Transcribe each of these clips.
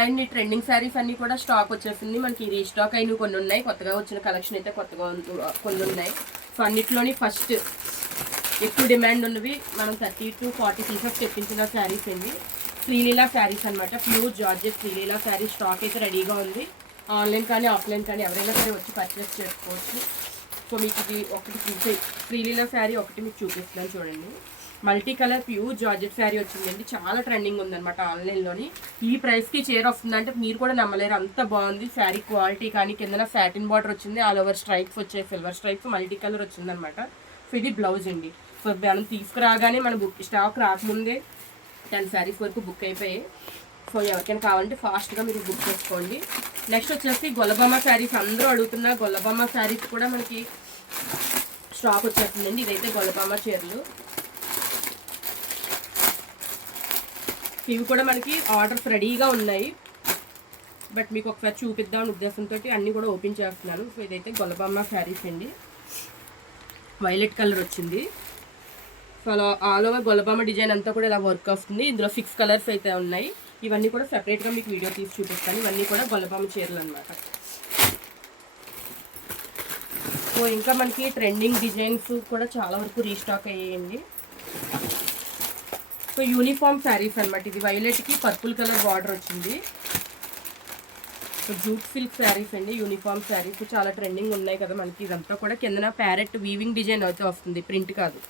And trending saris అన్ని కూడా stock వచ్చేసింది. మనకి రీస్టాక్ అయినవి కొన్ని ఉన్నాయి, కొత్తగా వచ్చిన కలెక్షన్ అయితే కొత్తగా కొన్ని ఉన్నాయి. సో అన్నిట్లోని ఫస్ట్ ఎక్కువ డిమాండ్ ఉన్నవి మనం 30 to 40 పీసెస్ తెప్పించిన శారీస్ అండి. శ్రీలీలా శారీస్ అనమాట. Pure georgette Sreeleela sari stock అయితే రెడీగా ఉంది. ఆన్లైన్ కానీ ఆఫ్లైన్ కానీ ఎవరైనా సరే వచ్చి పర్చేస్ చేసుకోవచ్చు. సో మీకు ఇది ఒకటి శ్రీలీలా శారీ ఒకటి మీకు చూపిస్తున్నాను చూడండి. Multi colour pure georgette sari వచ్చిందండి. చాలా ట్రెండింగ్ ఉందన్నమాట ఆన్లైన్లోని. ఈ ప్రైస్కి చీర వస్తుందంటే మీరు కూడా నమ్మలేరు, అంత బాగుంది శారీ క్వాలిటీ. కానీ కిందన సాటిన్ బార్డర్ వచ్చింది, ఆల్ ఓవర్ స్ట్రైప్స్ వచ్చాయి, సిల్వర్ స్ట్రైప్స్, మల్టీ కలర్ వచ్చిందనమాట. సో ఇది బ్లౌజ్ అండి. సో మనం తీసుకురాగానే మన స్టాక్ రాకముందే 10 శారీస్ వరకు బుక్ అయిపోయాయి. సో ఎవరికైనా కావాలంటే ఫాస్ట్గా మీరు బుక్ చేసుకోండి. నెక్స్ట్ వచ్చేసి గొల్లబొమ్మ శారీస్. అందరూ అడుగుతున్న గొల్లబొమ్మ శారీస్ కూడా మనకి స్టాక్ వచ్చేస్తుందండి. ఇదైతే గొల్లబొమ్మ చీరలు. ఇవి కూడా మనకి ఆర్డర్స్ రెడీగా ఉన్నాయి, బట్ మీకు ఒకసారి చూపిద్దామని ఉద్దేశంతో అన్నీ కూడా ఓపెన్ చేస్తున్నాను. సో ఇదైతే గొల్లబొమ్మ శారీస్ అండి. వైలెట్ కలర్ వచ్చింది. సో అలా ఆల్ ఓవర్ గొల్లబొమ్మ డిజైన్ అంతా కూడా ఇలా వర్క్ వస్తుంది. ఇందులో 6 కలర్స్ అయితే ఉన్నాయి. ఇవన్నీ కూడా సెపరేట్గా మీకు వీడియో తీసి చూపిస్తాను. ఇవన్నీ కూడా గొల్లబొమ్మ చీరలు అనమాట. సో ఇంకా మనకి ట్రెండింగ్ డిజైన్స్ కూడా చాలా వరకు రీస్టాక్ అయ్యాయండి. సో యూనిఫామ్ శారీస్ అనమాట. ఇది వైలెట్కి పర్పుల్ కలర్ బార్డర్ వచ్చింది. సో జూట్ సిల్క్ శారీస్ అండి, యూనిఫామ్ శారీస్ చాలా ట్రెండింగ్ ఉన్నాయి కదా మనకి. ఇదంతా కూడా కిందన ప్యారెట్ వీవింగ్ డిజైన్ అయితే వస్తుంది, ప్రింట్ కాదు.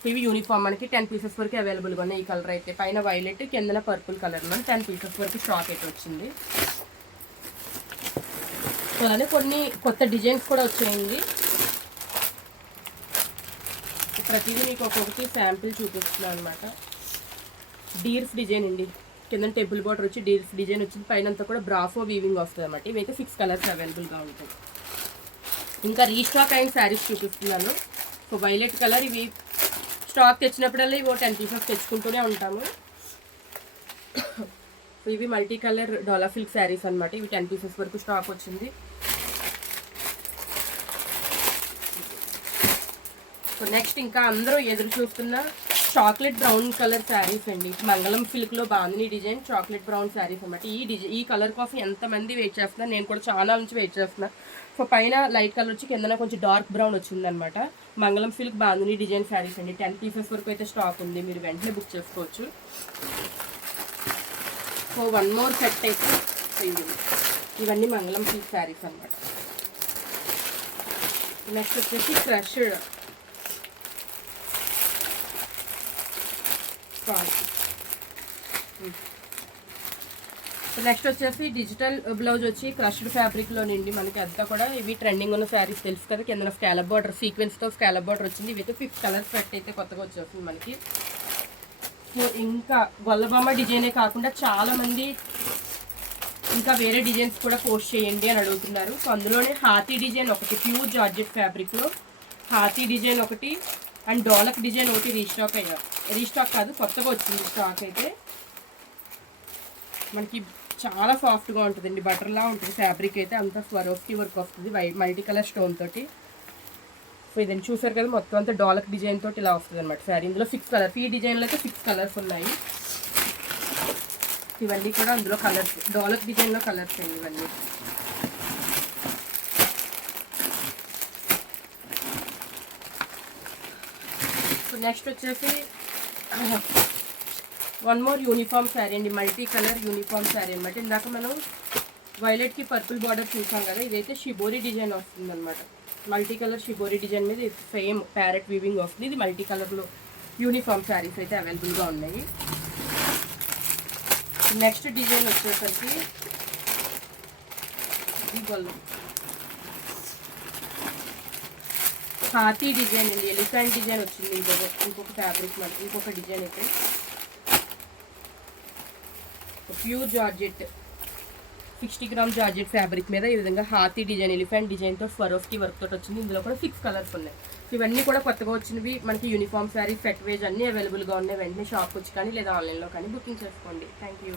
సో ఇవి యూనిఫామ్ మనకి 10 పీసెస్ వరకు అవైలబుల్గా ఉన్నాయి. ఈ కలర్ అయితే పైన వైలెట్, కిందన పర్పుల్ కలర్లో 10 పీసెస్ వరకు స్టాక్ అయితే వచ్చింది. సో అలానే కొన్ని కొత్త డిజైన్స్ కూడా వచ్చాయండి. ప్రతిదీ మీకు ఒక్కొక్కటి శాంపిల్ చూపిస్తున్నాను అనమాట. డీర్స్ డిజైన్ అండి. కింద టెంపుల్ బార్డర్ వచ్చి డీర్స్ డిజైన్ వచ్చింది. పైన అంతా కూడా బ్రాఫో వీవింగ్ వస్తుంది అనమాట. ఇవైతే 6 కలర్స్ అవైలబుల్గా ఉంటాయి. ఇంకా రీస్టాక్ అయిన శారీస్ చూపిస్తున్నాను. సో వైలెట్ కలర్, ఇవి స్టాక్ తెచ్చినప్పుడల్లా ఇవి 10 పీసెస్ తెచ్చుకుంటూనే ఉంటాము. సో ఇవి మల్టీ కలర్ డోలా సిల్క్ శారీస్ అనమాట. ఇవి 10 పీసెస్ వరకు స్టాక్ వచ్చింది. సో నెక్స్ట్ ఇంకా అందరూ ఎదురు చూస్తున్న చాక్లెట్ బ్రౌన్ కలర్ శారీస్ అండి. మంగళం సిల్క్లో బాగుంది డిజైన్. చాక్లెట్ బ్రౌన్ శారీస్ అనమాట. ఈ కలర్ కోసం ఎంతమంది వెయిట్ చేస్తున్నారు, నేను కూడా చాలా నుంచి వెయిట్ చేస్తున్నా. సో పైన లైట్ కలర్ వచ్చి కిందన కొంచెం డార్క్ బ్రౌన్ వచ్చిందనమాట. మంగళం సిల్క్ బాగుంది డిజైన్ శారీస్ అండి. 10 పీసెస్ వరకు అయితే స్టాక్ ఉంది, మీరు వెంటనే బుక్ చేసుకోవచ్చు. సో 1 మోర్ సెట్ అయితే ఇవన్నీ మంగళం సిల్క్ శారీస్ అనమాట. నెక్స్ట్ వచ్చేసి క్రష్డ్ నెక్స్ట్ వచ్చేసి డిజిటల్ బ్లౌజ్ వచ్చి క్రష్డ్ ఫ్యాబ్రిక్లో నిండి మనకి అంతా కూడా ఇవి ట్రెండింగ్ ఉన్న శారీస్ తెలుసు కదా. కింద స్కాలప్ బార్డర్, సీక్వెన్స్తో స్కాలప్ బార్డర్ వచ్చింది. ఇవైతే 6 కలర్స్ సెట్ అయితే కొత్తగా వచ్చేస్తుంది మనకి. సో ఇంకా గొల్లబొమ్మ డిజైనే కాకుండా చాలామంది ఇంకా వేరే డిజైన్స్ కూడా పోస్ట్ చేయండి అని అడుగుతున్నారు. సో అందులోనే హాతీ డిజైన్ ఒకటి, ప్యూర్ జార్జెట్ ఫ్యాబ్రిక్లో హాతీ డిజైన్ ఒకటి, అండ్ డోలక్ డిజైన్ ఒకటి రీస్టాక్ కాదు, కొత్తగా వచ్చింది స్టాక్ అయితే. మనకి చాలా సాఫ్ట్గా ఉంటుందండి, బటర్లా ఉంటుంది ఫ్యాబ్రిక్ అయితే. అంతా స్వరోస్కి వర్క్ వస్తుంది మల్టీ కలర్ స్టోన్ తోటి. సో ఇదని చూసారు కదా, మొత్తం అంతా డోలక్ డిజైన్ తోటి ఇలా వస్తుంది అనమాట శారీ. ఇందులో 6 కలర్స్, ఈ డిజైన్లో అయితే 6 కలర్స్ ఉన్నాయి. ఇవన్నీ కూడా అందులో కలర్స్, డోలక్ డిజైన్లో కలర్స్ అండి ఇవన్నీ. సో నెక్స్ట్ వచ్చేసి 1 మోర్ యూనిఫామ్ శారీ అండి. మల్టీ కలర్ యూనిఫామ్ శారీ అనమాట. ఇందాక మనం వైలెట్కి పర్పుల్ బార్డర్ చూసాం కదా, ఇదైతే షిబోరి డిజైన్ వస్తుంది అనమాట. మల్టీ కలర్ షిబోరి డిజైన్ మీద సేమ్ ప్యారెట్ వీవింగ్ వస్తుంది. ఇది మల్టీ కలర్లో యూనిఫామ్ శారీస్ అయితే అవైలబుల్గా ఉన్నాయి. నెక్స్ట్ డిజైన్ వచ్చేసరికి హాతీ డిజైన్ అండి. ఎలిఫెంట్ డిజైన్ వచ్చింది. ఇంకొక ఫ్యాబ్రిక్ మనకి ఇంకొక డిజైన్ అయితే pure georgette 60 gram georgette fabric మీద ఈ విధంగా హాతీ డిజైన్, ఎలిఫెంట్ డిజైన్తో స్వరోస్కి వర్క్ తోటి వచ్చింది. ఇందులో కూడా 6 కలర్స్ ఉన్నాయి. ఇవన్నీ కూడా కొత్తగా వచ్చినవి మనకి. యూనిఫామ్ శారీ, సెట్ వేజ్ అన్నీ అవైలబుల్గా ఉన్నాయి. వెంటనే షాప్కి వచ్చి కానీ లేదా ఆన్లైన్లో కానీ బుకింగ్ చేసుకోండి. Thank you.